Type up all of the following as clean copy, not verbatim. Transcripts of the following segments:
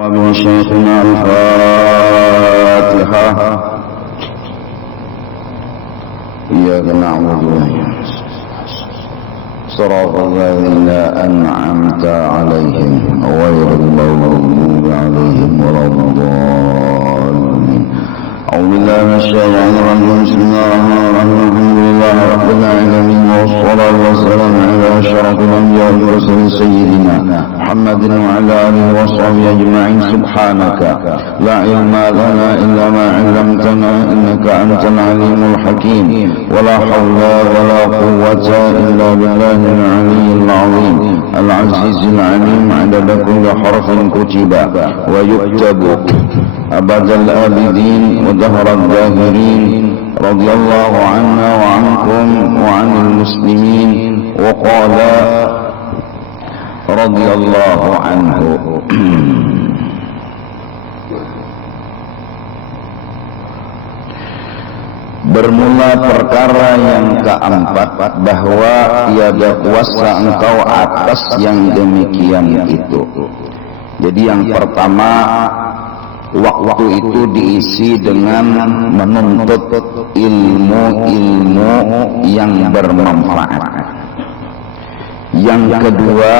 وشيخنا الفاتحة. إياك نعبد وإياك صراط الذين أنعمت عليهم غير المغضوب عليهم ولا الضالين. أعوذ بالله من الشيطان الرجيم. بسم الله الرحمن الرحيم. الحمد لله رب العالمين والصلاة والسلام على أشرف الأنبياء والمرسلين سيدنا محمد وعلى آله وصحبه أجمعين. سبحانك لا علم لنا إلا ما علمتنا إنك أنت العليم الحكيم. ولا حول ولا قوة إلا بالله العلي العظيم العزيز العليم. عدد كل حرف كتب ويكتب أبد الآبدين ودهر الداهرين. رضي الله عنا وعنكم وعن المسلمين. وقال رضي الله عنه. Bermula perkara yang keempat, bahwa tiada kuasa engkau atas yang demikian itu. Jadi yang pertama, waktu itu diisi dengan menuntut ilmu-ilmu yang bermanfaat. Yang kedua,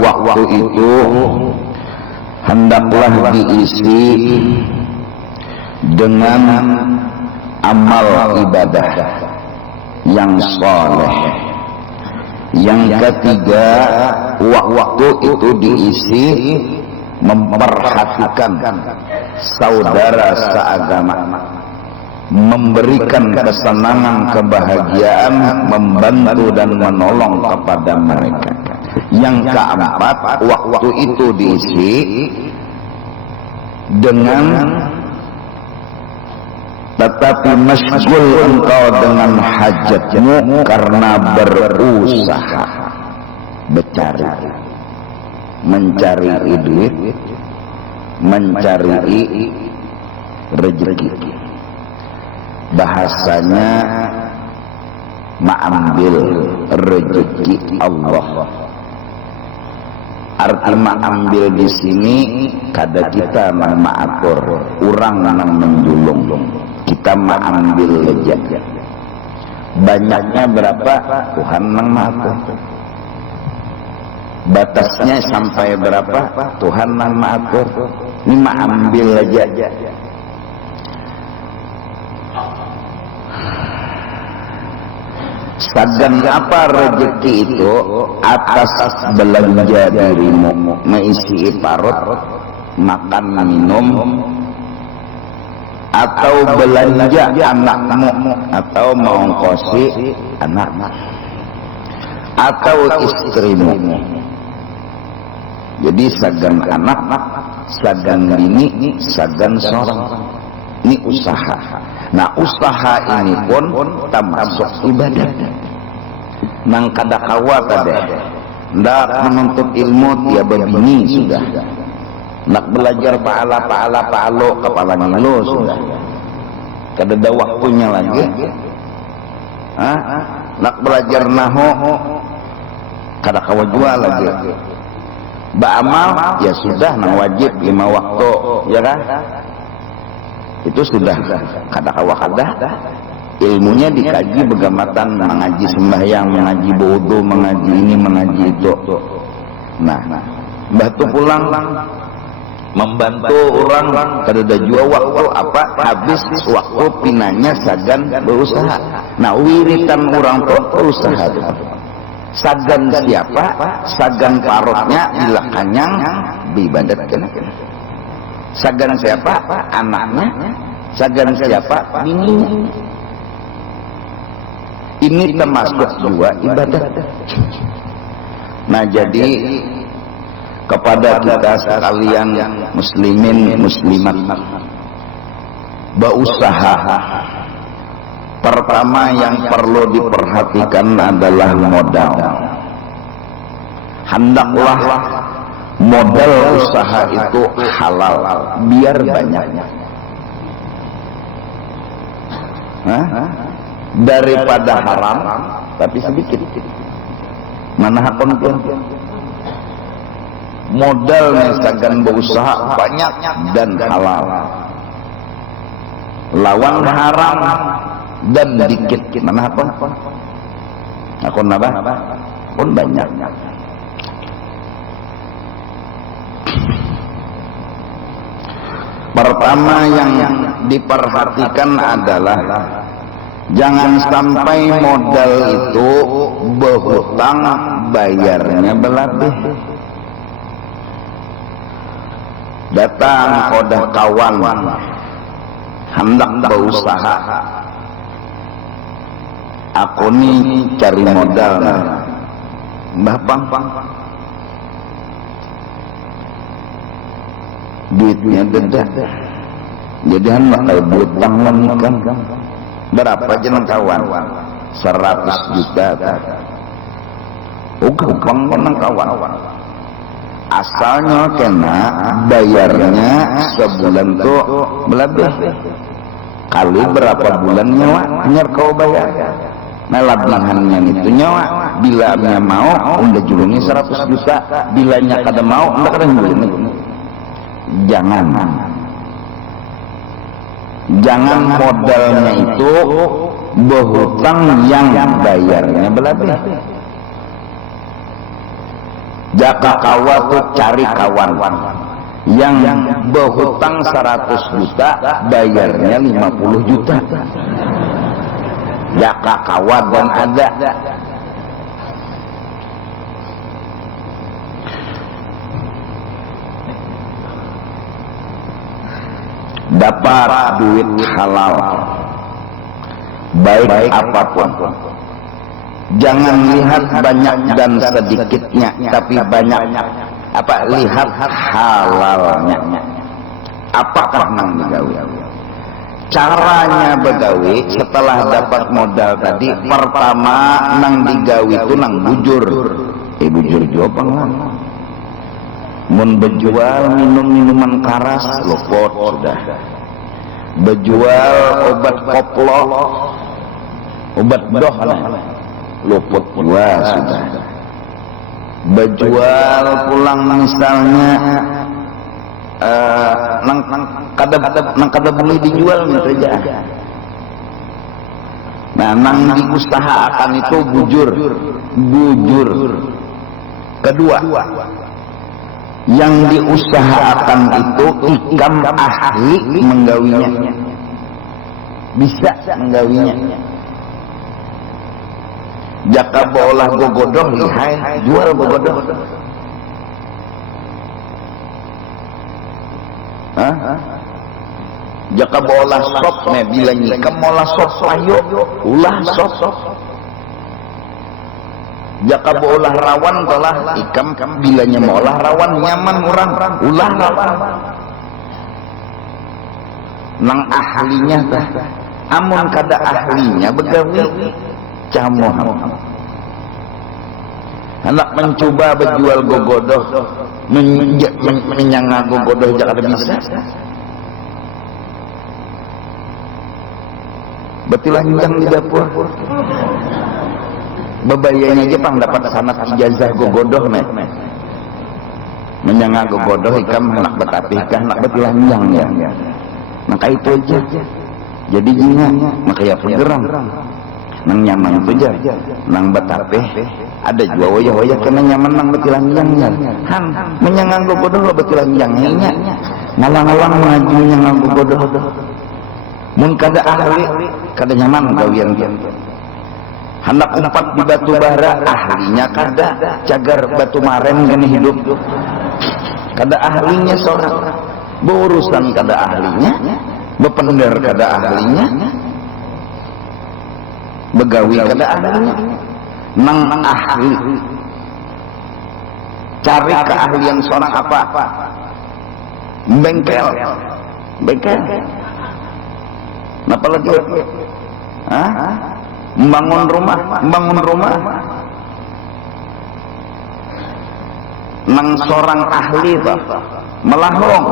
waktu itu hendaklah diisi dengan amal ibadah yang saleh. Yang ketiga, waktu itu diisi memperhatikan saudara seagama, memberikan kesenangan, kebahagiaan, membantu dan menolong kepada mereka. Yang keempat, waktu itu diisi dengan tetapi masyghul engkau dengan hajatmu karena berusaha, mencari duit, mencari rezeki. Bahasanya mengambil rezeki Allah. Arti mengambil di sini kada kita nang maatur, urang nang menjulung. Kita mengambil rezeki. Banyaknya berapa? Tuhan nang maatur. Batasnya sampai berapa? Tuhan yang mengatur. Ini mengambil aja. Sagan apa rezeki itu? Atas belanja dirimu, mengisi parut, makan minum, atau belanja anakmu, atau mengongkosi anak, atau istrimu. Jadi sagan anak, sagan bini, sagan seorang. Ini usaha. Nah, usaha ini pun termasuk ibadah. Nang kada kawa tadi, ndak menuntut ilmu tiada bini sudah. Nak belajar pahala kepala ngilu sudah. Kada ada waktunya lagi. Nak belajar nahu kada kawa jual lagi. Ba'amal ya sudah nang wajib 5 waktu, ya kan? Itu sudah kada ilmunya dikaji begamatan, mengaji sembahyang, mengaji wudu, mengaji ini, mengaji itu. Nah, batu pulang membantu orang kada jua waktu apa habis waktu pinanya sagan berusaha. Nah, wiritan orang tuh berusaha. Sagan siapa? Sagan parutnya bila kanyang diibadatkan. Sagan siapa? Anaknya. Sagan siapa? Bininya. Ini termasuk dua ibadat. Nah, jadi kepada kita sekalian muslimin muslimat, berusaha. Pertama yang perlu diperhatikan adalah modal. Hendaklah modal usaha itu halal, biar banyak. Daripada haram tapi sedikit. Mana hakun pun. modal misalkan berusaha banyak dan halal, lawan haram dan dikit mana apa aku nambah pun banyak. Pertama yang diperhatikan adalah jangan sampai modal itu berhutang bayarnya berlebih. Datang kodah kawan hendak berusaha, aku nih cari modal Bapang, duitnya gede, jadi hendak kayak berutang kan. Berapa jeneng kawan? 100 juta. Oh gampang menang kawan. Asalnya kena bayarnya sebulan tuh berlebih. Kali berapa bulannya wak nyer kau bayar. Nah labihannya itu nyawa. Bilanya mau udah julungnya 100 juta. Bilanya kada mau udah kada julungnya. Jangan modalnya itu berhutang yang bayarnya berlebih. Jaka kawan tuh cari kawan yang berhutang 100 juta bayarnya 50 juta. Jaka kawan dan ada. Dapat duit halal baik apapun, jangan lihat banyak dan sedikitnya, tapi banyak apa lihat halalnya. Apakah nang digawe? Caranya begawe setelah dapat modal tadi, pertama nang digawe itu nang bujur. Bujur jopang lah. Mun berjual minuman keras luput sudah. Berjual obat koplo, obat doh luput juga sudah. Berjual pulang misalnya nang kada boleh dijual saja. Nah, nang diusahakan itu bujur. Kedua, yang diusahakan itu ikam ahli menggawinya, bisa menggawinya. Jaka bolah gogodoh lihai jual gogodoh. Jaka bolah sop me bila nyikam molah sop payo ulah sop. Jaka bolah rawan telah ikam bilanya molah rawan nyaman orang ulah rawan. Nang ahlinya tah, amun kada ahlinya begawi camoh. Anak mencoba berjual gogodoh, menyangga gogodoh jangan bisa. Betilah yang di dapur. Bebayanya aja pang dapat sanad ijazah gogodoh nih. Menyangga gogodoh ikam anak betapi kan anak betilah yang ya. Maka itu aja. Jadi jinga maka ya pegerang. Nang nyaman itu aja. Nang betapi ada juga wayah-wayah kena nyaman nang betilah yang ya. Han menyangga gogodoh lo betilah yang nya. Ngalang-alang maju menyangga gogodoh. Mun kada ahli kada nyaman gawian dia. Hendak umpat di batu bara ahlinya kada, cagar batu maren gini hidup kada ahlinya seorang, berurusan kada ahlinya, bepender kada ahlinya, begawi kada ahlinya. Nang ahli cari keahlian seorang apa? Bengkel. Napa lagi? Membangun rumah. Nang seorang ahli toh melahong.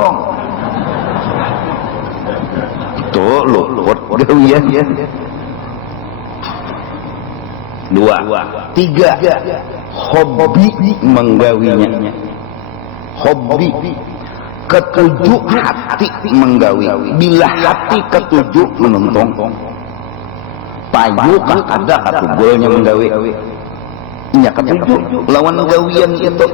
Tuh luput gawian. 2, 3 hobi menggawinya. hobi ketujuh hati menggawi, bila hati ketujuh menuntung payu kah ada katugulnya menggawi nya ketujuh lawan gawian itu.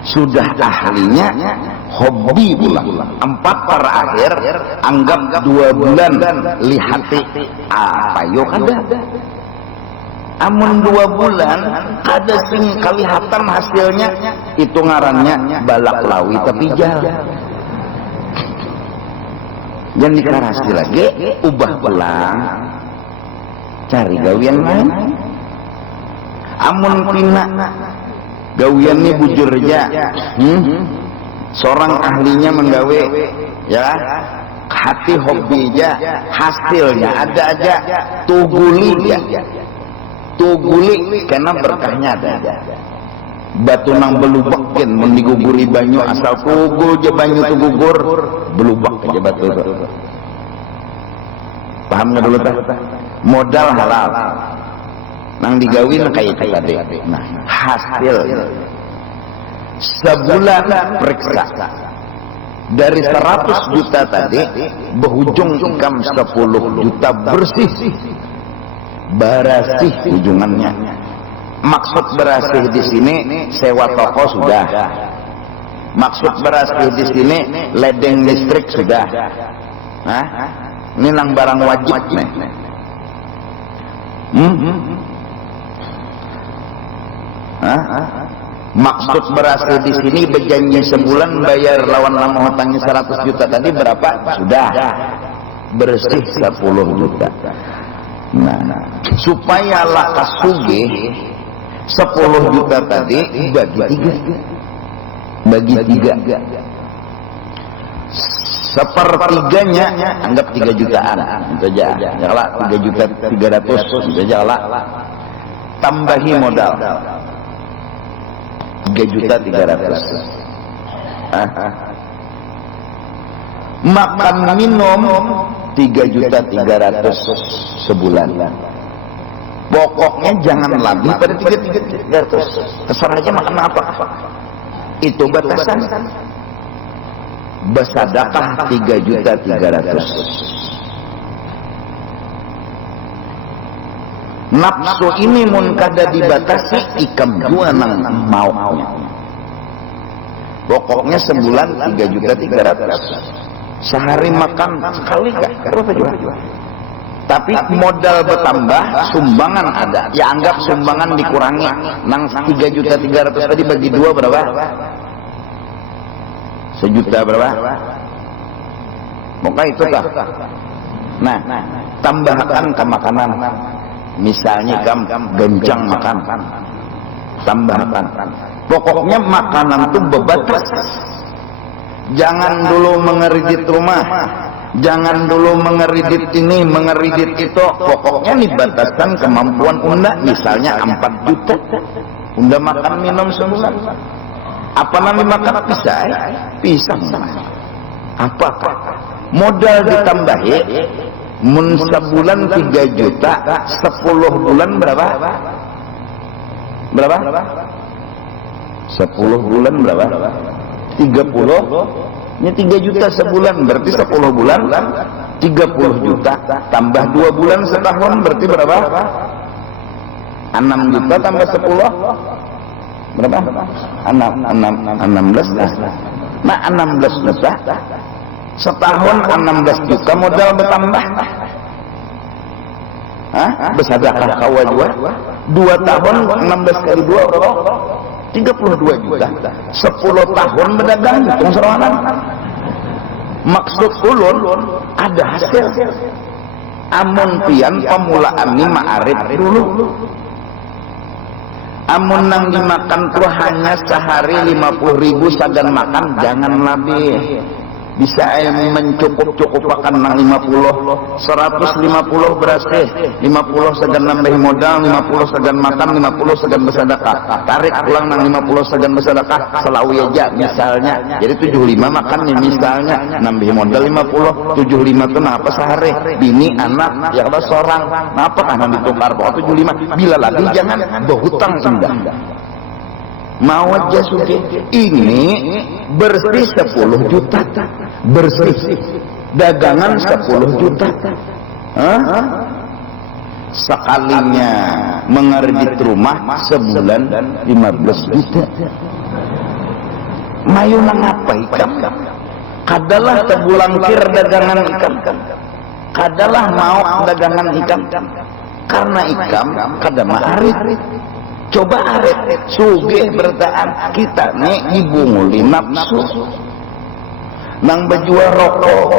Sudah ahlinya hobi pula 4 terakhir anggap 2 bulan lihati apa yuk ada amun 2 bulan ada sing kelihatan hasilnya itu ngarannya balak lawi tapi jalan yang dikarasi lagi ubah pulang cari gawian lain. Amun pina gawian ini bujur aja seorang ahlinya menggawe ya hati hobi aja hasilnya ada aja tuguli ya tuguli karena berkahnya ada aja batu nang belubakin mendiguguri banyu asal tugul aja banyu tu gugur belubak aja batu itu paham nggak dulu tak modal halal nang digawin kayak itu tadi. Nah, hasil sebulan periksa dari 100 juta tadi berujung income 10 juta bersih berasih ujungannya. Maksud berasih di sini sewa toko sudah. Maksud berasih di sini ledeng listrik sudah. Hah? Ini nang barang wajib nih. Maksud berasal di sini berjanji sebulan bayar lawan lama hutangnya 100 juta tadi berapa? Sudah bersih 10 juta. Nah, supaya lakas sugih 10 juta tadi bagi 3 sepertiganya anggap 3 jutaan itu aja lah 3 juta 300 itu aja lah tambahi modal 3 juta 300 makan minum 3 juta 300 sebulan pokoknya jangan lebih pada 300 terserah aja makan apa itu batasan bersedekah 3 juta 300 nafsu ini mun kada dibatasi ikam jua nang mau pokoknya sebulan 3 juta 300 sehari makan sekali gak berapa juga tapi modal bertambah sumbangan ada ya anggap sumbangan dikurangi nang 3 juta 300 tadi bagi 2 berapa sejuta berapa maka itu kah nah tambahkan ke makanan misalnya gencang makan tambahkan pokoknya makanan itu bebatas jangan dulu mengeridit rumah jangan dulu mengeridit ini mengeridit itu pokoknya dibatasan kemampuan unda misalnya 4 juta unda makan minum sebulan apa namanya makan pisang apakah modal ditambahi mun sebulan 3 juta 10 bulan berapa 10 bulan berapa 30 ini 3 juta sebulan berarti 10 bulan 30 juta tambah 2 bulan setahun berarti berapa 6 juta tambah 10 berapa 16 nah 16 juta setahun 16 juta modal bertambah bersedekah kawa juga 2 tahun 16 kali 2 berapa 32 juta 10 tahun berdagang hitung seroanan maksud ulun ada hasil amun pian pemulaan ini ma'arif dulu amun nang dimakan tuh hanya sehari 50.000 sagan makan jangan lebih bisa mencukup-cukupakan nang 50, 150 berasih, 50 segan nambahi modal, 50 segan makan, 50 segan bersedekah. Tarik pulang nang 50 segan bersedekah, selawi aja misalnya. Jadi 75 makannya misalnya, nambahi modal 50, 75 itu nah apa sehari? Bini, anak, ya kalau seorang, nah apa kan ditukar pokok 75. Bila lagi jangan berhutang indah. Mau aja suki ini bersih 10 juta, bersih dagangan 10 juta. Sekalinya mengerbit rumah sebulan 15 juta. Mayu ngapa ikam? Kadalah tebulangkir dagangan ikam. Kadalah mau dagangan ikam. Karena ikam kada maarit. Coba arit sugih bertaan kita nih dibunguli nafsu nang bejual rokok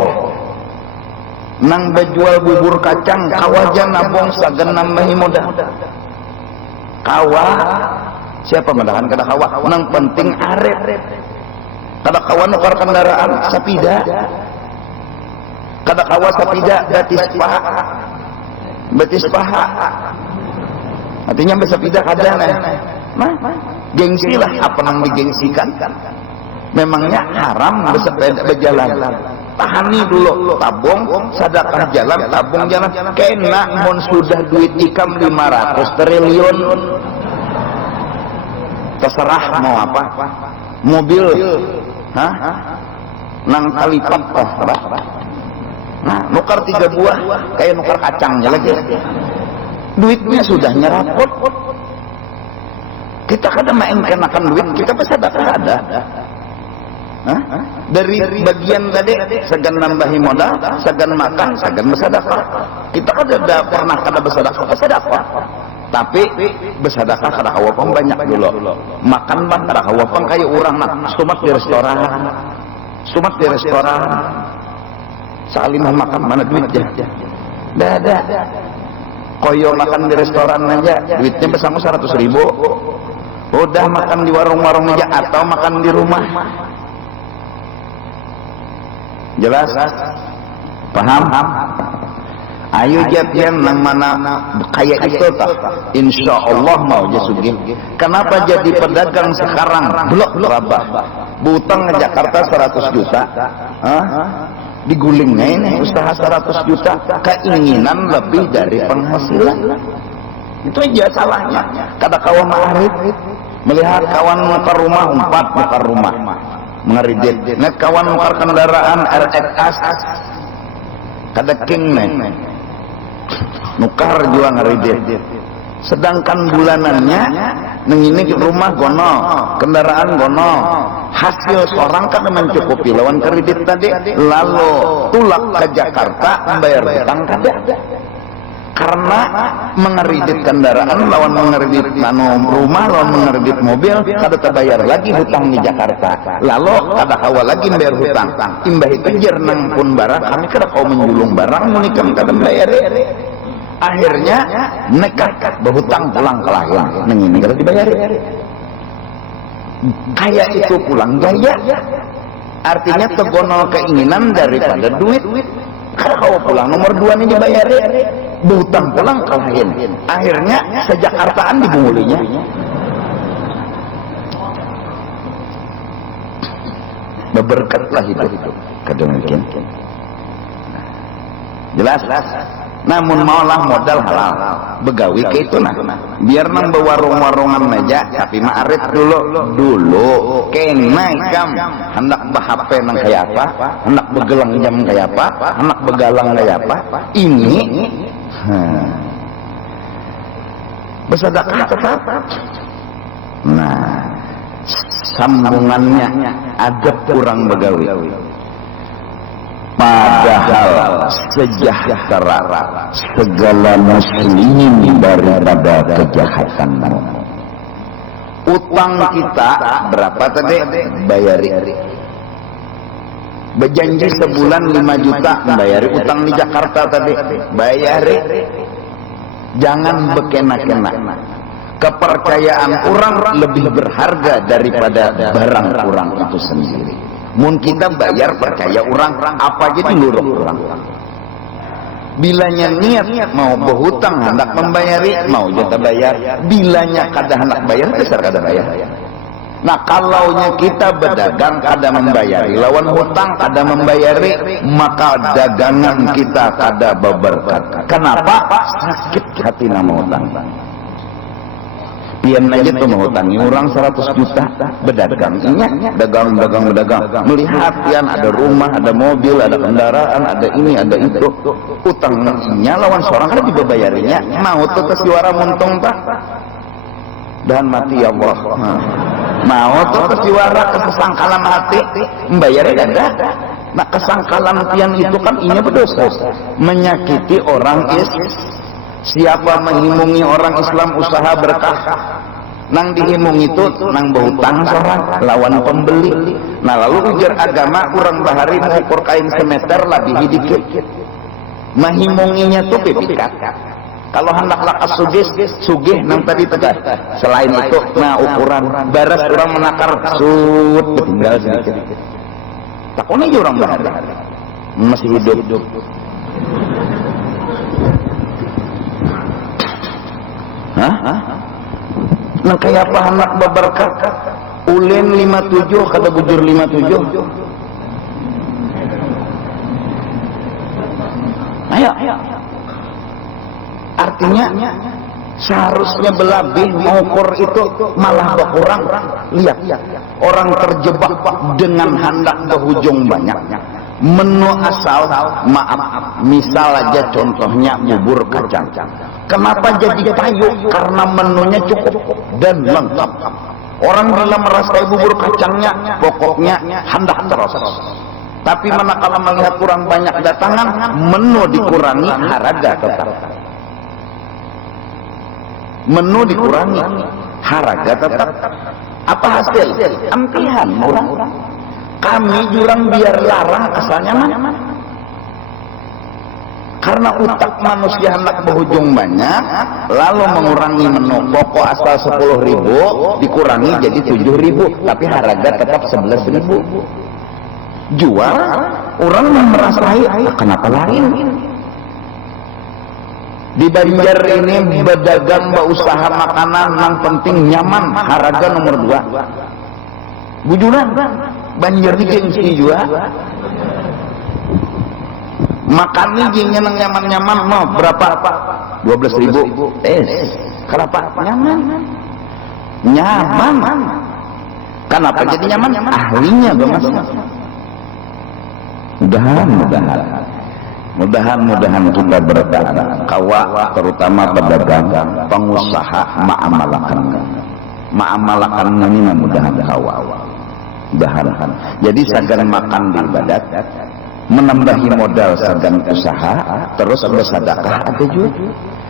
nang bejual bubur kacang kawajan nabung sagan nambahi modal kawa siapa mendahan kada kawa nang penting arit kada kawa nukar kendaraan sapida kada kawa sapida batis paha artinya bisa pindah kadang gengsi lah apa yang digengsikan memangnya haram bersepeda berjalan tahani dulu tabung sedekah jalan tabung jalan kena mon sudah duit ikam 500 triliun terserah mau apa mobil nang kalipat nah nukar 3 buah kayak nukar kacangnya lagi duitnya sudah nyerapot. Kita kadang main kenakan duit, kita bersedekah ada. Dari bagian tadi segan nambahi modal, segan makan, segan bersedekah. Kita kada pernah kada bersedekah. Tapi bersedekah kada hawapang banyak dulu. Makan bang kada hawapang kayak orang nak sumat di restoran. Sumat di restoran. Saling makan mana duitnya? Dah. Koyo makan di restoran aja duitnya bersama 100.000 udah makan di warung-warung aja atau makan di rumah jelas paham ayo jadian nang mana kayak itu tak insya Allah mau aja sugih kenapa jadi pedagang sekarang blok berapa butang ke Jakarta 100 juta digulingnya ini usaha 100 juta keinginan lebih dari penghasilan itu aja salahnya kada kawan ma'arif melihat kawan nukar rumah nukar rumah mengeridit net kawan nukar kendaraan RXS kada king nukar juga ngeridit sedangkan bulanannya neng ini rumah gono kendaraan gono hasil seorang kan mencukupi lawan kredit tadi lalu tulak ke Jakarta membayar hutang kada karena mengeridit kendaraan lawan mengeridit rumah lawan mengeridit mobil kada terbayar lagi hutang di Jakarta lalu kada kawa lagi membayar hutang imbah itu jernang pun barang kami kada kau menjulung barang menikam kada membayar akhirnya nekat berhutang pulang ke lain neng ini kada dibayar kayak itu pulang gaya artinya tegonol keinginan daripada duit kalau kau pulang nomor 2 ini dibayar berhutang pulang ke lain akhirnya sejakartaan dibungulinya berberkatlah hidup kedemikian jelas namun maulah modal halal begawi ke itu nah biar nang bewarung-warungan aja tapi ma'arif dulu kena ikam hendak bahap nang kayak apa hendak begelang jam kayak apa hendak begalang kayak apa ini bersedekah tetap nah sambungannya ada kurang begawi padahal sejahtera segala muslimin daripada kejahatan utang kita berapa tadi bayari berjanji sebulan 5 juta bayari utang di Jakarta tadi bayari jangan bekena-kena kepercayaan orang lebih berharga daripada barang orang itu sendiri Mun kita bayar percaya orang apa jadi luruk orang. Bilanya niat mau berhutang hendak membayari mau jatah bayar. Bilanya kada hendak bayar besar kada bayar. Nah kalaunya kita berdagang kada membayari lawan hutang kada membayari maka dagangan kita kada berberkat. Kenapa? Sakit hati nama hutang. Pian aja tuh menghutangi orang 100 juta berdagang, dagang melihat pian ada rumah, ada mobil, ada kendaraan, ada ini, ada itu, utangnya lawan seorang kan dibayarinya, mau tuh kesiwara muntung pak, dan mati ya Allah, mau tuh kesiwara kesangkalan hati, membayarnya ada. Nah kesangkalan pian itu kan inya berdosa, menyakiti orang siapa menghimungi orang Islam usaha berkah nang dihimung itu nang berhutang seorang lawan pembeli. Nah lalu ujar agama kurang bahari mengukur kain semeter lebih dikit menghimunginya tuh pipikat. Kalau hendak lakas sugih nang tadi tegas selain itu nah ukuran baras orang menakar sud tinggal sedikit takutnya aja orang bahari masih hidup. Nah kayak apa anak berberkat ulin 57 kata bujur 57 ayo artinya seharusnya belabih mengukur itu malah berkurang. Lihat orang terjebak dengan hendak berhujung banyak menu asal maaf misal aja contohnya bubur kacang. Kenapa jadi payu? Karena menunya cukup dan lengkap. Orang bila merasai bubur kacangnya pokoknya hendak terus. Tapi manakala melihat kurang banyak datangan menu dikurangi harga tetap. Menu dikurangi harga tetap. Apa hasil? Ampihan orang. Kami jurang biar larang asalnya mana? Karena utak manusia hendak berhujung banyak, lalu mengurangi menu pokok asal 10.000 dikurangi jadi 7.000, tapi harga tetap 11.000. Jual, orang merasai, kenapa lain? Di Banjar ini berdagang berusaha makanan yang penting nyaman, harga nomor 2. Bujuran, Banjar ini gengsi juga. Makan nih jingnya nang nyaman-nyaman mau berapa? 12.000. Kenapa? Nyaman. Kenapa jadi nyaman? Ahlinya Mas. Mudahan kita bertahan. Kawa terutama pedagang, pengusaha ma'amalakan ini mudahan kawa. Jadi sagan makan di ibadat menambahi modal sagan usaha terus bersedekah ada juga.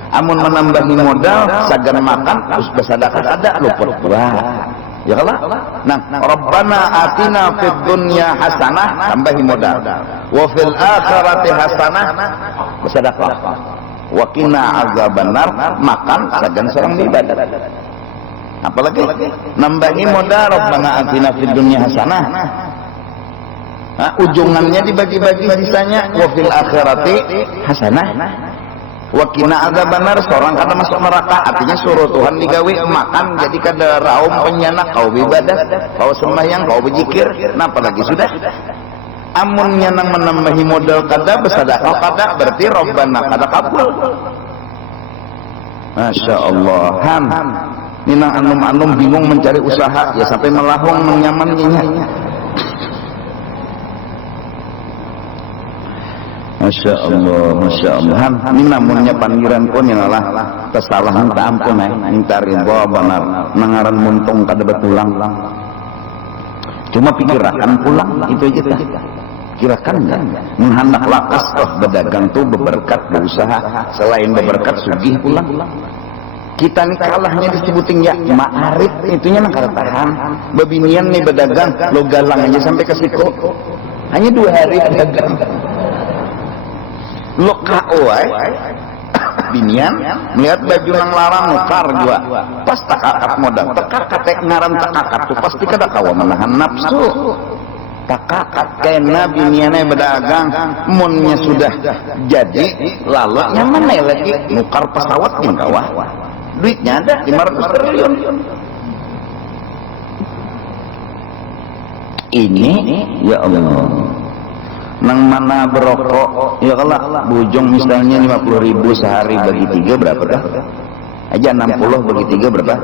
Amun menambahi modal sagan makan terus bersedekah ada luput wah ya kalah. Nah Rabbana atina fid dunya hasanah tambahi modal wa fil akhirati hasanah bersedekah wa qina azabannar makan sagan seorang ibadat. Apalagi nambahi modal Rabbana atina fid dunya hasanah. Ujungannya dibagi-bagi sisanya wa fil akhirati hasanah wa qina adzabannar seorang kada masuk neraka artinya suruh Tuhan digawe makan jadi kada raum penyana kau ibadah kau sembahyang kau berzikir nah apalagi sudah amunnya nang menambahi modal kada bersedekah kada berarti Rabbana kada kabul. Masya Allah ini nang anum-anum bingung mencari usaha ya sampai melahung menyamannya. Masya Allah. Ini namanya panggilan pun yang Allah kesalahan tak ampun minta ridho benar nangaran muntung kada betulang. Cuma pikirkan pulang itu aja dah. Kirakan kan menghendak lakas berdagang tuh berberkat berusaha selain berberkat sugih pulang. Kita nih kalahnya disebutin ya ma'arif itunya nang kada tahan. Bebinian nih berdagang lo galang aja sampai ke situ. Hanya 2 hari berdagang. Lo kaoai binian melihat baju nang larang nukar juga pas takakat modal tekak katek ngaran takakat tuh pasti kada kawa menahan nafsu kakak kena biniannya berdagang munnya sudah jadi lalu nyaman lagi nukar pesawat yang kawah duitnya ada 500 triliun. Ini ya Allah nang mana berokok ya Allah bujung misalnya 50.000 sehari bagi 3 berapa dah aja 60 bagi 3 berapa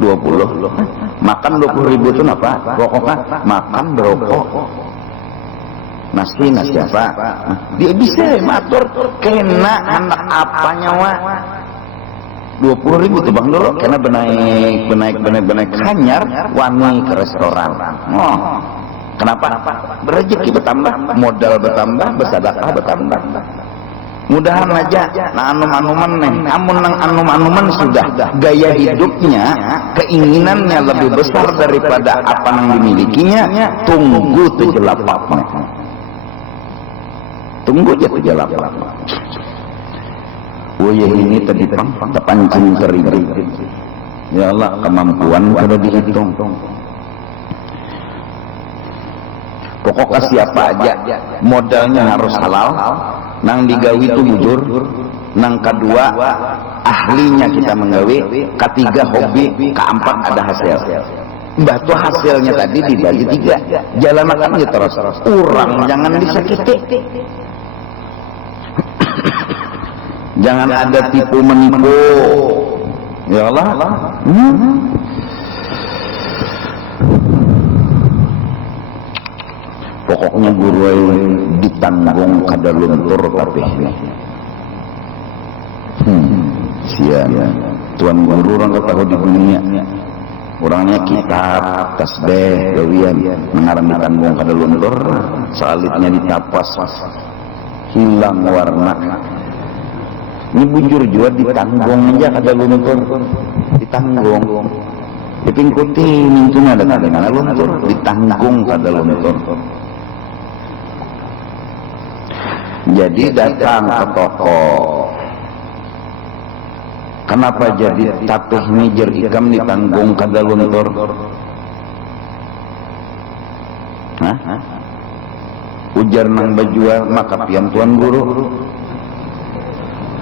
20 makan 20.000 itu apa rokoknya makan berokok nasi apa dia bisa matur kena anak apanya wa 20.000 tuh bang dulu kena benaik hanyar wani ke restoran kenapa berrezeki bertambah modal bertambah bersedekah bertambah mudahan aja nah anum-anuman nih amun nang anum-anuman sudah gaya hidupnya keinginannya lebih besar daripada apa yang dimilikinya tunggu tujelapaknya tunggu aja tujelapaknya wah ini tadi pancing terigu ya Allah kemampuan kalau dihitung pokoknya siapa aja modalnya harus halal nang digawi itu bujur nang kedua ahlinya kita menggawi ketiga hobi keempat ada hasil mbah tuh hasilnya tadi dibagi 3 jalan makan ya terus urang jangan disakiti jangan ada tipu menipu ya Allah pokoknya guru ditanggung kada luntur kabeh sian tuan guru orang tahu di dunia orangnya kitab tasbih gawian mengarang ditanggung kada luntur salitnya ditapas hilang warna ini bujur juga ditanggung aja kada luntur ditanggung dipingkuti mintunya ada kada luntur ditanggung kada luntur. Jadi datang ke toko kenapa jadi tapih mejer ikam ditanggung kada luntur ujar nang bajual maka pian tuan guru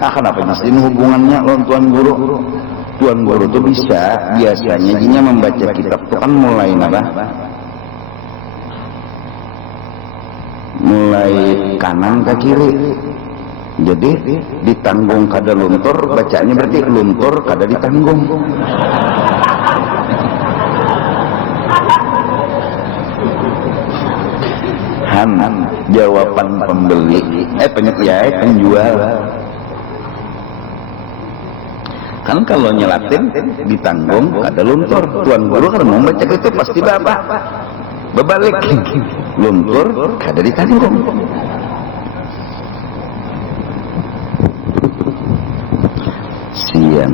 kenapa mesti hubungannya lawan tuan guru tuh bisa biasanya jinya membaca kitab tuh kan mulai kanan ke kiri jadi ditanggung kada luntur bacanya berarti luntur kada ditanggung jawaban pembeli penjual kan kalau nyelatin ditanggung kada luntur tuan guru kan mau baca itu pasti bapak berbalik luntur kada ditanggung sian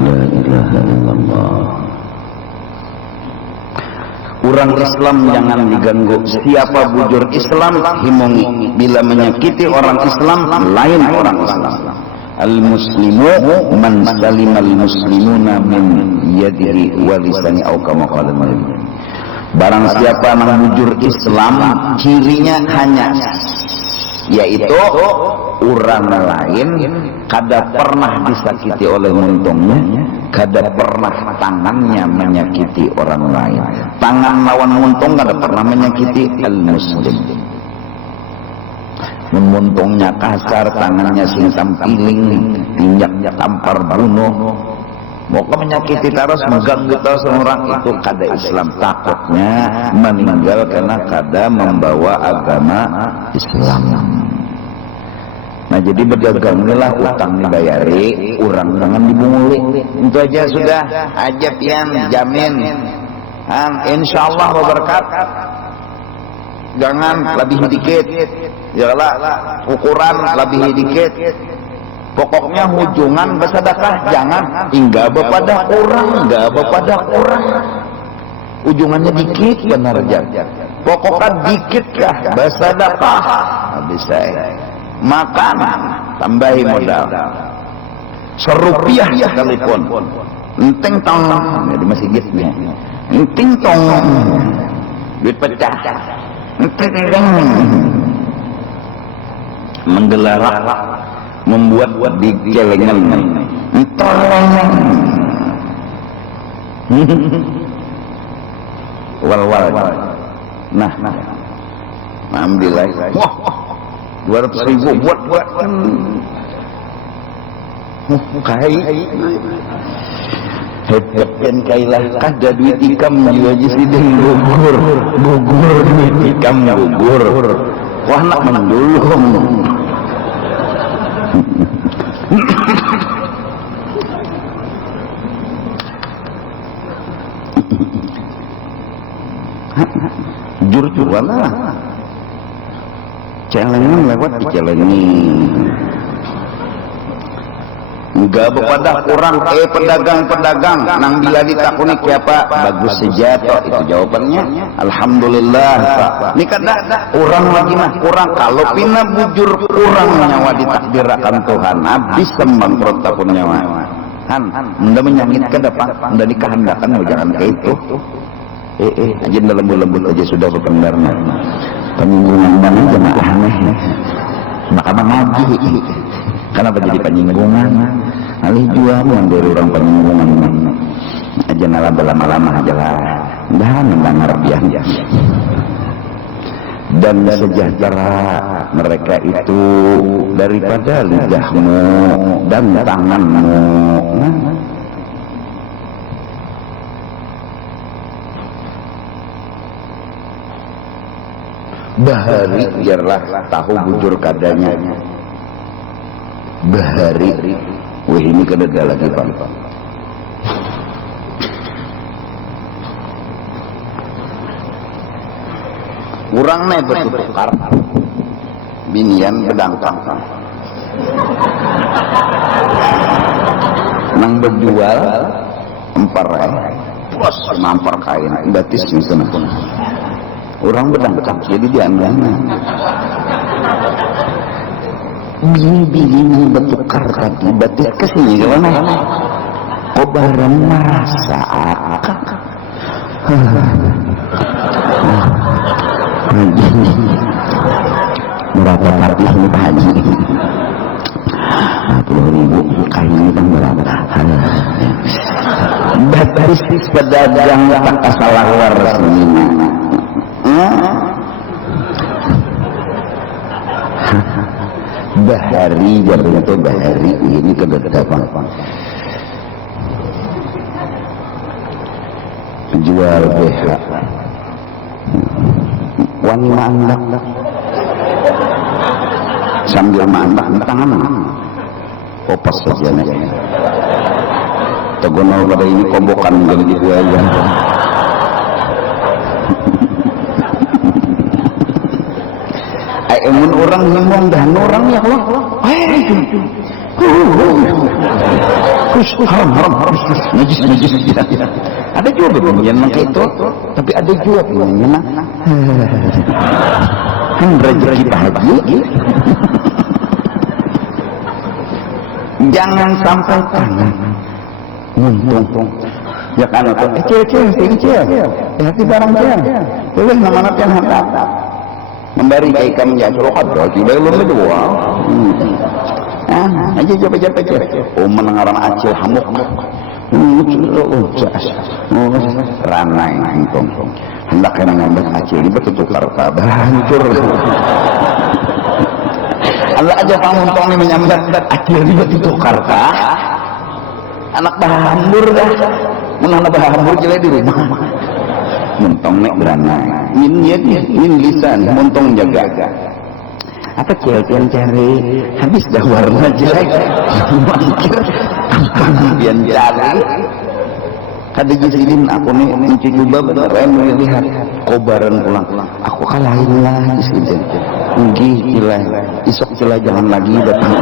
la ilaha illallah orang Islam jangan diganggu siapa bujur Islam himongi bila menyakiti orang Islam lain orang Islam al-muslimu man salimal muslimuna min yadihi wa lisani au kama qala Nabi barang siapa yang bujur Islam cirinya hanya yaitu orang lain kada pernah disakiti oleh muntungnya kada pernah tangannya menyakiti orang lain tangan lawan muntung kada pernah menyakiti al-muslim memuntungnya kasar tangannya singkam piling tinjak tampar bunuh mau menyakiti terus mengganggu terus orang itu kada Islam takutnya meninggal karena kada membawa agama Islam. Nah jadi berdagang inilah utang dibayari orang jangan dibunguli itu aja sudah aja pian jamin insyaallah berberkat jangan lebih dikit ya lah ukuran lebih dikit pokoknya hujungan bersedekah jangan hingga bepada orang ujungannya dikit benar aja pokoknya dikit kah bersedekah bisa makan tambahi modal serupiah sekalipun. Enteng tong, di masjidnya. Enteng tong, duit pecah. Enteng menggelarak, membuat di celengan. Entoleng. Wal. Nah, alhamdulillah. Wah, 200.000 buat kai. Hebatkan kailah kada duit ikam juga jisideng gugur duit ikam gugur. Wah nak mendulung. Jur-juran lah. Celengan lewat dicelengi. Enggak bepada kurang pedagang-pedagang nang bila ditakuni siapa bagus sejato itu jawabannya alhamdulillah Pak. Ini kada kurang lagi mah kurang kalau pina bujur kurang nyawa ditakdirakan Tuhan habis sembangkrut takun nyawa kan anda menyangit kada Pak anda dikehendakan jangan kayak itu aja lembut-lembut aja sudah berkendarnya penyinggungan mana jemaah aneh maka mengaji kenapa jadi penyinggungan alih jual yang dari orang penyinggungan aja nala lama-lama aja lah dah mendengar dia dan sejahtera mereka itu daripada lidahmu dan tanganmu bahari biarlah tahu bujur kadanya bahari wah ini kededa lagi Pak kurang nih bertukar binian pedangkang nang berjual emperai plus mampar kain batis misalnya orang berdangkang jadi diandang bini-bini bertukar tadi batis kesini gimana kobaran merasa berapa habis ini Pak Haji 50.000 kayaknya kan berapa batis pedagang tak salah waras ini bahari jadinya tuh bahari ini kededapan jual BH wani mandak sambil mandak tangan kopas saja nih tegonol pada ini kobokan jadi di gue aja emun orang ngomong dan orang ya Allah haram najis ada juga yang itu tapi ada juga yang kan rezeki Pak Haji jangan sampai tangan muntung ya kan atau kecil hati barang kecil boleh nama yang hantar memberi ke ikan menjadi rokat belum berdua aja coba menengaran acil hamuk ranai hingkong hendak kena ngambil acil ini bertukar kabar hancur Allah aja pangungkong ini menyambat acil ini bertukar anak bahambur dah menang bahambur jelek di rumah muntong nek beranai min lisan muntong jaga apa cian cari habis dah warna jelek mikir kemudian cari kada jisilin aku nih mencuci beneran melihat kobaran pulang aku kalahin lah disini gila isok celah jangan lagi datang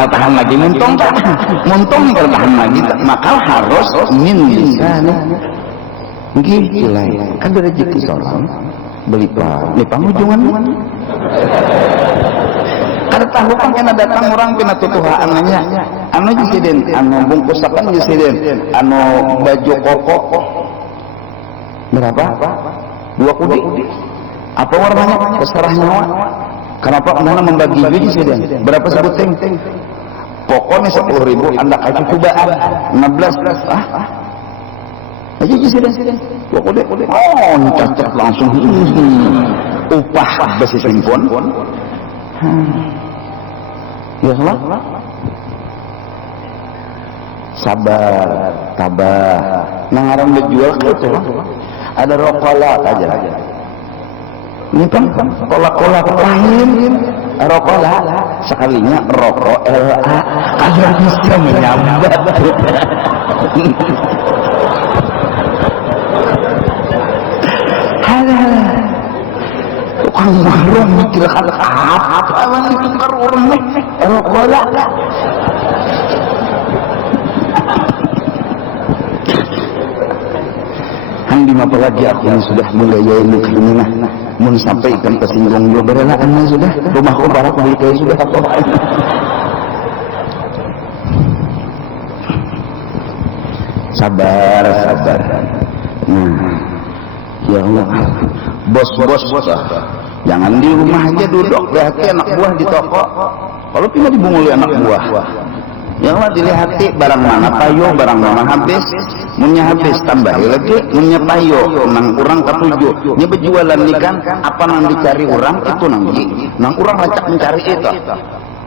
tahan lagi muntong bertahan lagi maka harus min lisan gila kan ada rezeki seorang beli pak ujungan kan tahu kan kena datang orang pina tutuhaan nanya anu jisiden anu bungkusakan jisiden anu baju koko berapa 2 kudi apa warnanya terserah nyawa kenapa anda membagi biji jisiden berapa sebuting pokoknya 10.000 anda kasih cobaan 16 aja jisiden 2 kudi oh cacat langsung upah besi simpon ya Allah sabar tabah nangaran dijual gitu ada rokola aja ini kan kolak-kolak lain rokola sekalinya rokok LA kalian bisa menyambat tukang warung mikir apa ini tukar orang rokola handi apalagi aku ini sudah menggayai mukminah mun sampai ikan kesinggung dua berelaannya sudah rumahku barak balik sudah apa sabar ya Allah bos jangan di rumah aja duduk lihati anak buah di toko kalau pindah dibunguli anak buah ya Allah dilihati barang mana payo barang mana habis munnya habis tambah lagi munnya payo nang kurang ketujuh nya berjualan ikan apa nang dicari orang itu nang kurang lacak mencari itu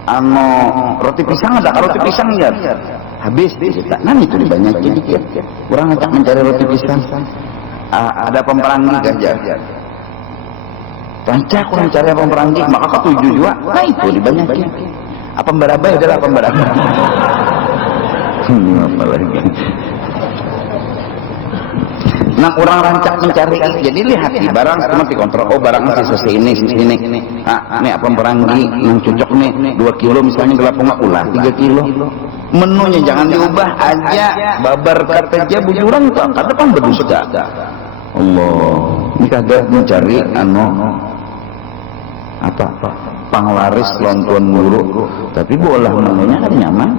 anu roti pisang ada roti pisang ya habis kita nah itu dibanyakin dikit kurang lacak mencari roti pisang ada pemperangi gajah rancak kurang cari pemperangi maka ketujuh juga nah itu dibanyakin apa mbarabai adalah pembarabai apa lagi nah orang rancak mencari jadi lihat di barang cuma dikontrol oh barang masih sini ini apa pemperangi yang cocok nih 2 kilo misalnya gelapung ulah 3 kilo menunya jangan diubah aja babar kata bujuran itu angkat depan berdusta Allah ini kagak mencari apa panglaris lontong muru tapi bola menunya kan nyaman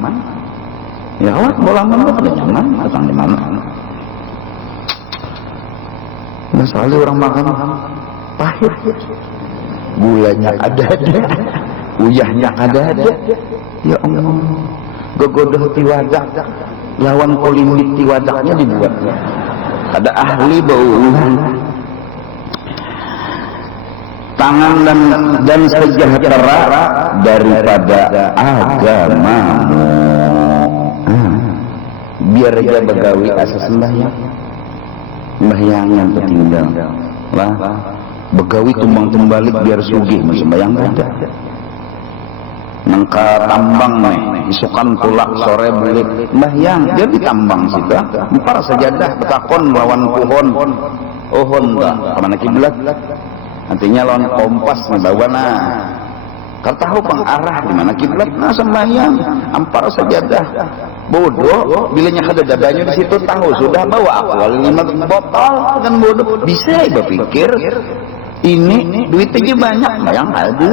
ya Allah bola menu kan nyaman atau di mana nah soalnya orang makan pahit gulanya ada uyahnya ada ya Allah gogodoh tiwadak lawan kolimit tiwadaknya dibuat ada ahli bau tangan dan sejahtera daripada agamamu biar aja begawi asa sembahyang yang tertinggal lah begawi tumbang tembalik biar sugih sembahyang ada nangka tambang nih isukan tulak sore balik sembahyang dia ditambang situ para sajadah betakon lawan pohon dah kemana kiblat nantinya lawan kompas bawa nah kau tahu pengarah di mana kiblat nah sembahyang ampar sajadah bodoh bilanya ada dadanya di situ tahu sudah bawa akwal 5 botol dan bodoh bisa berpikir ini duit aja banyak yang ada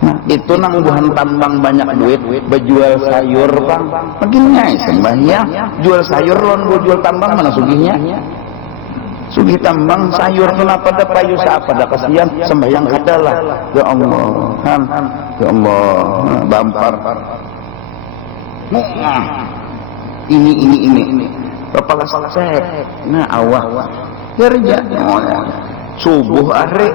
nah itu nang buhan tambang banyak duit berjual sayur bang begini sembahyang jual sayur lon jual tambang mana sugihnya sugih tambang sayur kenapa ada payu pada kasihan sembahyang adalah ya Allah ya Allah bampar nah ini kepala selesai nah awah kerja subuh are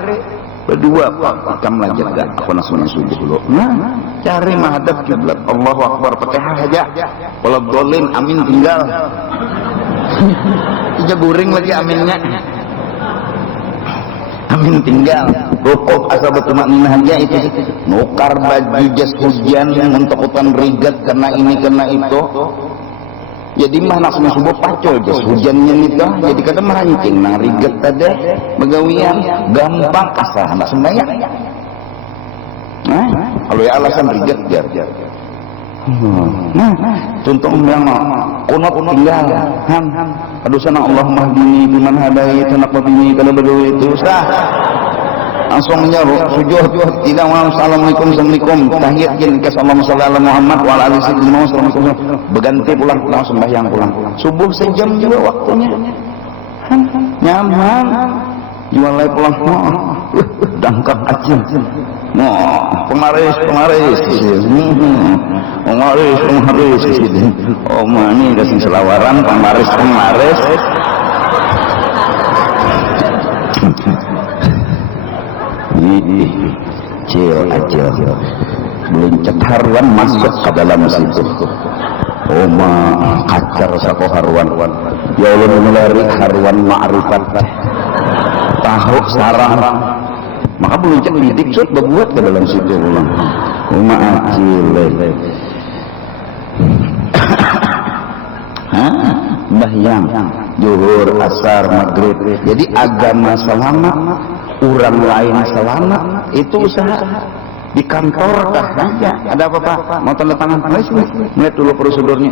berdua pak kam lanjut gak aku nasunan subuh dulu nah cari menghadap kiblat Allahu Akbar Fatihah aja walau dolin amin tinggal tiga guring lagi aminnya amin tinggal rukuk asal bertumakninah aja itu nukar baju jas hujan untuk hutan rigat karena ini karena itu jadi mah nak subuh pacol jas hujannya itu jadi kata merancing nang rigat tadi begawian gampang asal hendak sembahyang nah kalau ya alasan rigat jar nah contoh yang kunut tinggal aduh sana Allahumma hdini biman hadait anak babini kalau berdua itu sah langsung nyaru sujud tidak mau assalamualaikum tahiyat jin ke sallallahu alaihi Muhammad wa ala alihi wasallam berganti pulang langsung sembahyang pulang subuh sejam juga waktunya nyaman jualai pulang dangkap aja pemaris oh mani kasih selawaran pemaris cil aja belincet haruan masuk ke dalam situ oh kacar sako haruan ya Allah melari haruan ma'rifat tahu sarang maka belincet bidik sud berbuat ke dalam situ ulang oh acil bahyang zuhur asar maghrib jadi agama selamat orang lain selamat itu usaha di kantor kah aja ada apa Pak mau tanda tangan melihat dulu prosedurnya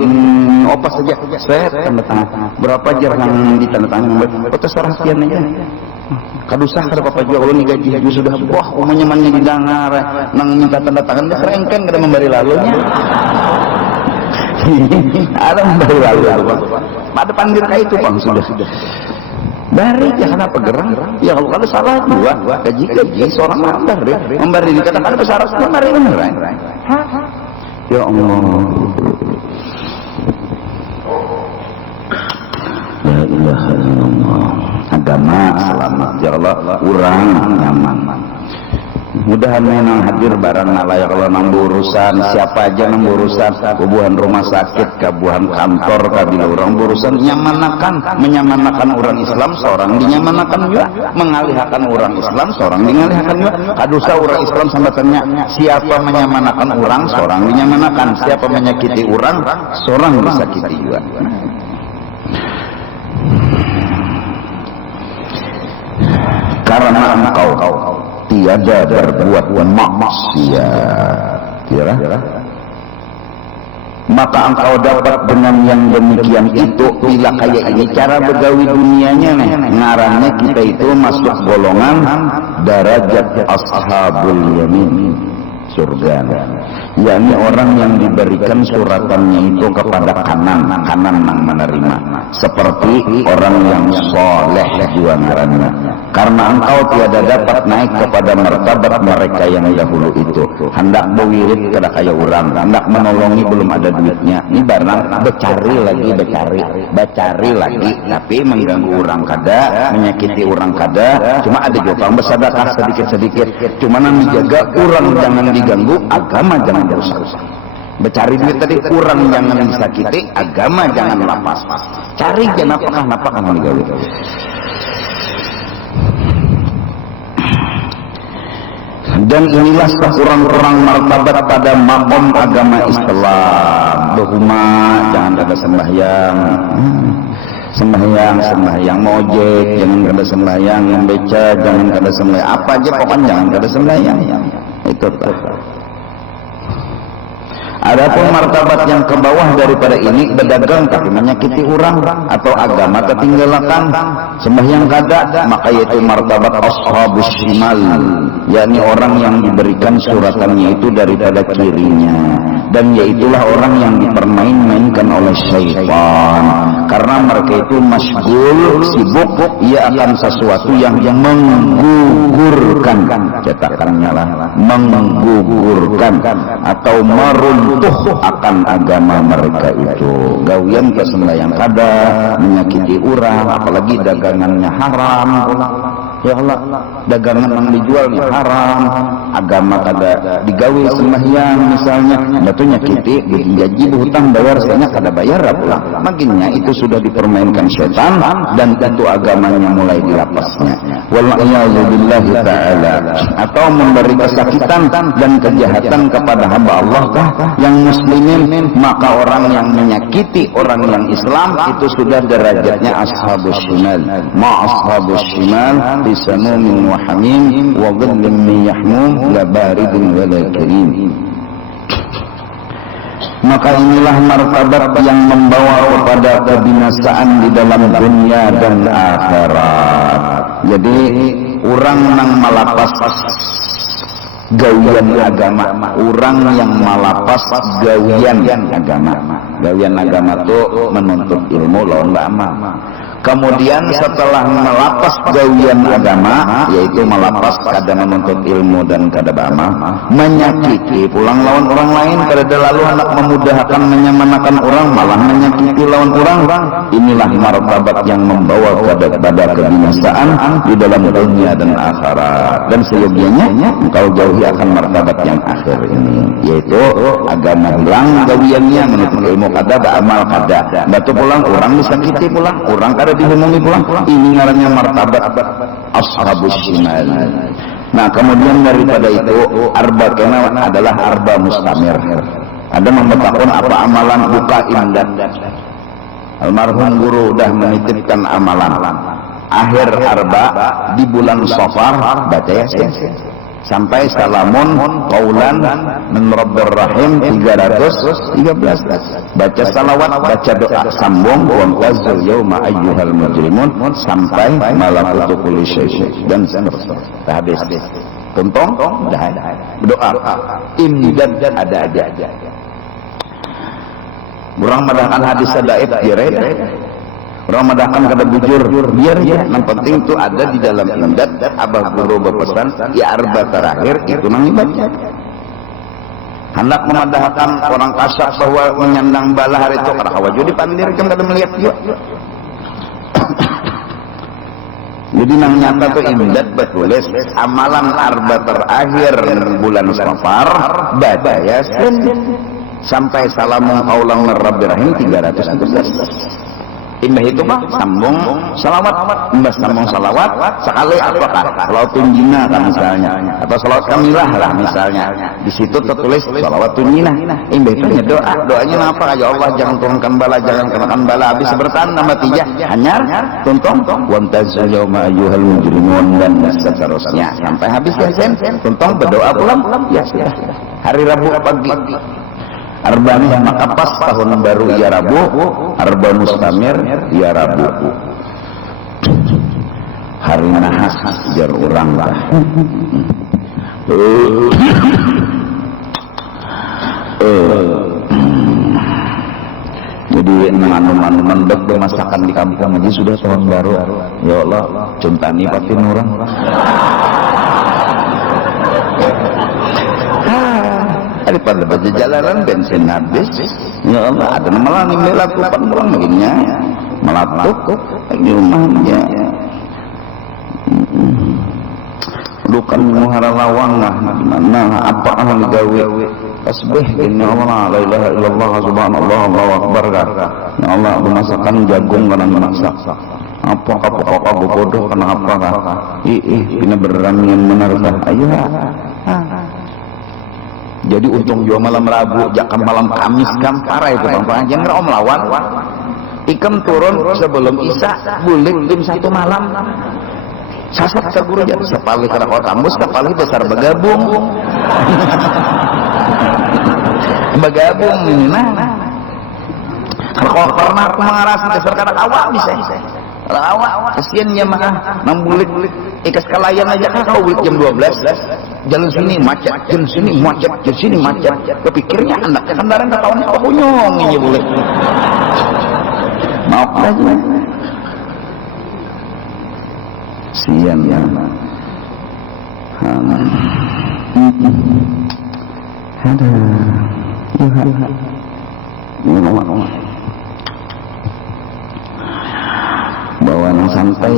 opas saja set tanda tangan berapa jarang di tanda tangan foto serahsian aja kadusah kada Bapak juga kalau nih gaji sudah wah umumnya mannya didengar nang minta tanda tangan dia kerengken kada memberi lalunya ada memberi lalu pada pandir kayak itu Bang sudah dari jangan apa gerang ya kalau ada salah dua gaji seorang memberi dikatakan besar memberi beneran ya Allah la ilaha illallah agama selamat ya Allah urang nyaman mudahan menang hadir barang nalaya kalau nang urusan siapa aja nang urusan kebuhan rumah sakit kebuhan kantor kabila orang urusan menyamanakan orang Islam seorang dinyamanakan juga mengalihkan orang Islam seorang dialihkan juga kadusa orang Islam sambatannya siapa menyamanakan orang seorang dinyamanakan siapa menyakiti orang seorang disakiti juga karena engkau tiada berbuat maksiat maka engkau dapat dengan yang demikian itu bila kayak ini cara begawi dunianya ngarannya kita itu masuk golongan derajat ashabul yamin surga yakni orang yang diberikan suratannya itu kepada kanan yang menerima seperti orang yang soleh juga ngarannya karena engkau tiada dapat naik kepada martabat mereka yang dahulu itu hendak berwirid kada kaya orang hendak menolongi belum ada duitnya ini barang becari lagi tapi mengganggu orang kada menyakiti orang kada cuma ada juga orang bersedekah sedikit cuma menjaga orang jangan diganggu agama jangan rusak becari duit tadi kurang jangan disakiti agama jangan lapas cari jangan napakah digawe dan inilah sekurang-kurang martabat pada makom agama Islam bahuma jangan kada sembahyang mojek jangan kada sembahyang membaca jangan kada sembahyang apa aja pokoknya jangan kada sembahyang itu adapun martabat yang ke bawah daripada ini berdagang tapi menyakiti orang atau agama ketinggalakan sembahyang kada maka yaitu martabat ashabus shimal yakni orang yang diberikan suratannya itu daripada kirinya dan yaitulah orang yang dipermain-mainkan oleh syaitan karena mereka itu masgul sibuk ia akan sesuatu yang menggugurkan cetakannya lah menggugurkan atau meruntuh akan agama mereka itu gawian kesembahyang kada menyakiti orang apalagi dagangannya haram ya Allah dagangan yang dijualnya haram agama kada digawe sembahyang misalnya batu nyakiti bikin gaji hutang bayar saya kada bayar pula makinnya itu sudah dipermainkan setan dan tentu agamanya mulai dilapasnya wallahi ta'ala atau memberi kesakitan dan kejahatan kepada hamba Allah yang muslimin maka orang yang menyakiti orang yang Islam itu sudah derajatnya ashabus shimal ma ashabus shimal bisamumin wa hamim wa dhillin min yahmum la baridin wa la karim maka inilah martabat yang membawa kepada kebinasaan di dalam dunia dan akhirat jadi orang nang malapas gawian agama, orang yang malapas gawian agama. Gawian agama itu menuntut ilmu lawan amal. Kemudian setelah melapas gawian agama, yaitu melapas kadang menuntut ilmu dan kadang amal, menyakiti pulang lawan orang lain, kada lalu hendak memudahkan menyamanakan orang, malah menyakiti lawan orang. Inilah martabat yang membawa pada kebinasaan di dalam dunia dan akhirat. Dan seyogianya engkau jauhi akan martabat yang akhir ini, yaitu agama hilang gawiannya, menuntut ilmu kada, amal kada. Batu pulang orang disakiti pulang, orang kada dihubungi pulang. Ini ngarannya martabat ashabus shimal. Nah, kemudian daripada itu arba kena adalah arba mustamir. Ada membetakun apa amalan buka imdad. Almarhum guru udah menitipkan amalan. Akhir arba di bulan Safar baca Yasin. Sampai salamun qaulan min rabbir rahim 313. Baca salawat, baca doa sambung wamtazul yauma ayyuhal mujrimun sampai malakutu kulli syai' dan seterusnya. Habis. Tuntong dah ada. Doa imdad ada aja. Orang madahkan hadis sadaib direk. Orang madahkan kada bujur biar ya, yang penting itu ada di dalam imdad. Abah guru berpesan ya arba terakhir itu nang ibadah. Hendak memadahkan orang kasar bahwa menyandang bala hari itu kada wajib dipandirkan kada melihat juga. Jadi nang nyata tuh imdad betulis amalan arba terakhir bulan Safar baca Yasin sampai salamun qaulan min rabbir rahim 313. Imbah itu mah sambung salawat, imbah sambung salawat sekali apakah salawat tunjina kan misalnya, atau salawat kamilah lah misalnya, di situ tertulis salawat tunjina. Imbah itu doanya apa? Ya Allah jangan turunkan bala, jangan kenakan bala. Habis bertahan nama 3 hanyar tuntung wamtazul yauma ayyuhal mujrimun dan seterusnya sampai habis Yasin. Tuntung berdoa pulang ya sudah. Hari Rabu pagi Arba'ah maka pas tahun baru ya Rabu, Arba mustamir ya Rabu. Hari nahas jar urang lah. Jadi anu mendek masakan di kampung aja sudah tahun baru. Ya Allah, cintani patin orang. Daripada baca jalanan bensin habis, ya Allah ada malah nih melakukan pulang begininya melatuk di rumahnya. Bukan muhara lawang lah, gimana apa yang digawe tasbih ini Allah la ilaha illallah subhanallah Allahu akbar kan. Ya Allah aku masakan jagung karena masak. Apa bodoh kenapa kah? Ini beneran yang benar kah? Ayo. Jadi untung juga malam Rabu, jakam malam Kamis kan parah itu bang. Jangan om lawan. Ikam turun sebelum Isya, bulik jam 1 malam. Sasat kabur jadi sepali karena kota mus, kapali besar bergabung. Bergabung ini nah. Kalau karena aku mengaras dasar karena awak bisa. Kalau awak kasihan jamaah membulik ikas kalayan aja kan kau bulik jam 12. Jalan sini macet, jalan sini macet, jalan sini macet. Kepikirnya anaknya kendaraan ketahuan apa kunyong ini boleh. Maaf aja. Sian ya. Ada. Ya Allah. Bawa yang santai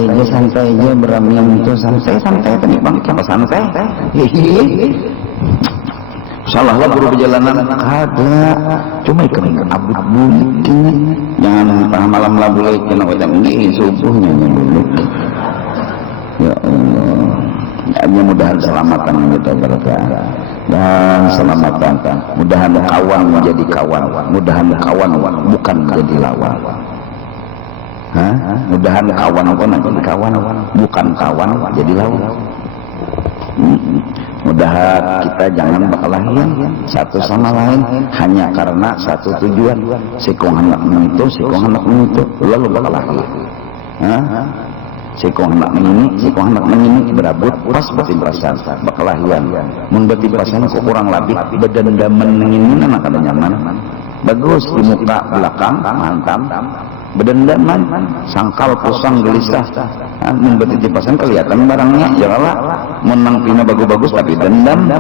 aja beramian itu santai tadi bang apa santai salah lah guru perjalanan ada cuma ikan abut bulik jangan tengah malam lah bulik kena macam ini subuhnya bulik ya Allah ya mudah-mudahan selamatan kita berkah dan selamatan mudahan kawan menjadi kawan mudahan kawan bukan menjadi lawan. Mudahan kawan jadi kawan bukan kawan jadi lawan. Mudahan kita jangan berkelahian satu sama lain hanya karena satu tujuan sikong hendak menitu lalu berkelahian. Siko hendak ini berabut pas batin pasan bakalahian mun batin pasan kok kurang labih bedendaman ngini mah kada nyaman bagus di muka belakang mantap bedendaman sangkal pusang gelisah mun batin pasan kelihatan barangnya ya lah menang pina bagus-bagus tapi dendam.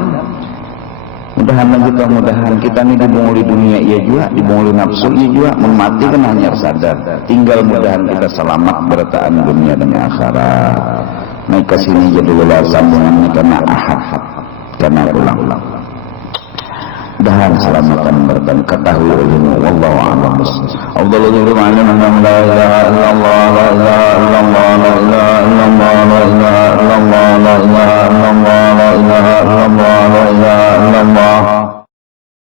Mudahan kita nih dibunguli dunia iya juga, dibunguli nafsu iya juga, mati kan hanya sadar. Tinggal mudahan kita selamat bertahan dunia dan akhirat. Naik ke sini jadi ulah sambungan karena ahad, karena ulang-ulang. Mudahan selamatan bertahan ketahui ilmu. Wallahu a'lam. Afdhalul dzikri ma'lum la ilaha illallah la ilaha illallah la ilaha illallah la ilaha illallah la ilaha illallah la ilaha illallah la ilaha illallah